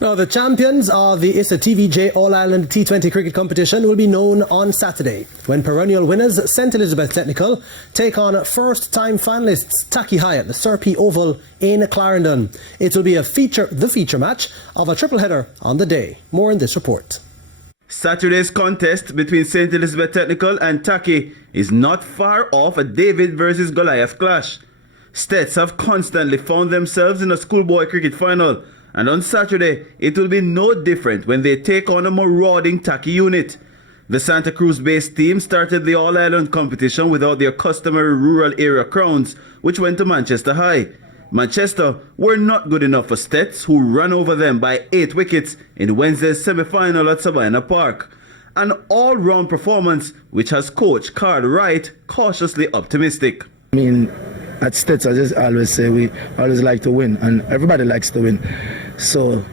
Now, the champions of the ISSA TVJ All-Ireland T20 cricket competition will be known on Saturday, when perennial winners St Elizabeth Technical take on first-time finalists Tacky at the Sir P Oval in Clarendon. It will be the feature match of a triple header on the day. More in this report. Saturday's contest between St Elizabeth Technical and Tacky is not far off a David versus Goliath clash. STETHs have constantly found themselves in a schoolboy cricket final, and on Saturday it will be no different when they take on a marauding Tacky unit. The Santa Cruz-based team started the All-Ireland competition without their customary rural area crowns, which went to Manchester High. Manchester were not good enough for STETHs, who ran over them by 8 wickets in Wednesday's semi-final at Savannah Park. An all-round performance which has coach Carl Wright cautiously optimistic. I mean, at STETHs, I just always say we always like to win, and everybody likes to win. So,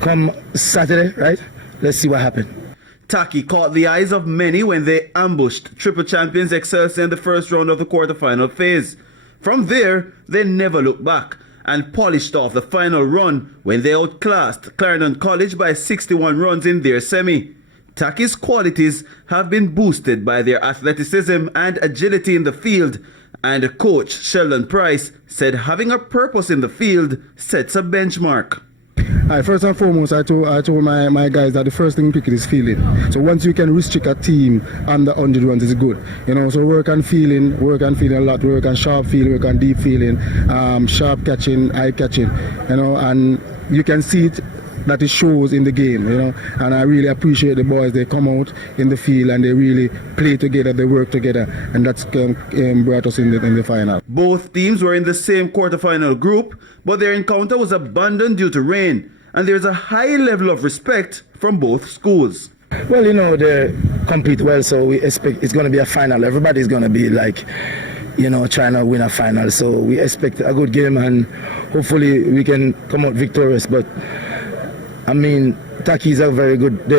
come Saturday, right? Let's see what happens. Tacky caught the eyes of many when they ambushed triple champions Excelsior in the first round of the quarter-final phase. From there, they never looked back and polished off the final run when they outclassed Clarendon College by 61 runs in their semi. Tacky's qualities have been boosted by their athleticism and agility in the field, and coach Sheldon Price said having a purpose in the field sets a benchmark. First and foremost, I told my guys that the first thing pick is feeling. So once you can restrict a team under 100 runs, is good. You know, so work on feeling a lot, work on sharp feeling, work on deep feeling, sharp catching, eye catching, you know, and you can see it that it shows in the game, you know, and I really appreciate the boys. They come out in the field and they really play together, they work together, and that's brought us in the final. Both teams were in the same quarterfinal group, but their encounter was abandoned due to rain, and there's a high level of respect from both schools. Well, you know, they compete well, so we expect it's going to be a final. Everybody's going to be like, you know, trying to win a final, so we expect a good game, and hopefully we can come out victorious. But I mean, Tacky is they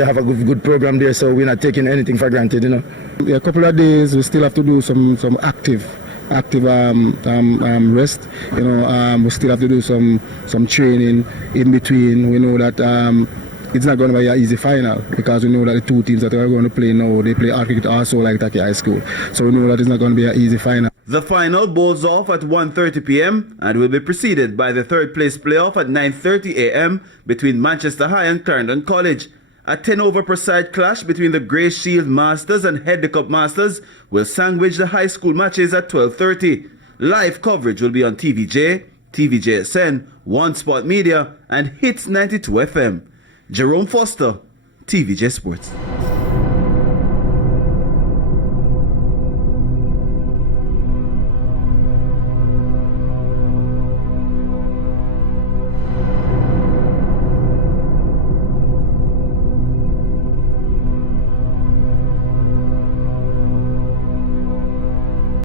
have a good program there, so we're not taking anything for granted, you know. Yeah, a couple of days, we still have to do some active rest. You know, we still have to do some training in between. We know that it's not going to be an easy final, because we know that the two teams that are going to play now, they play hard cricket also like Tacky High School. So we know that it's not going to be an easy final. The final bowls off at 1:30 p.m. and will be preceded by the third place playoff at 9:30 a.m. between Manchester High and Clarendon College. A 10-over per side clash between the Grey Shield Masters and Head the Cup Masters will sandwich the high school matches at 12:30. Live coverage will be on TVJ, TVJSN, One Spot Media and Hits 92 FM. Jerome Foster, TVJ Sports.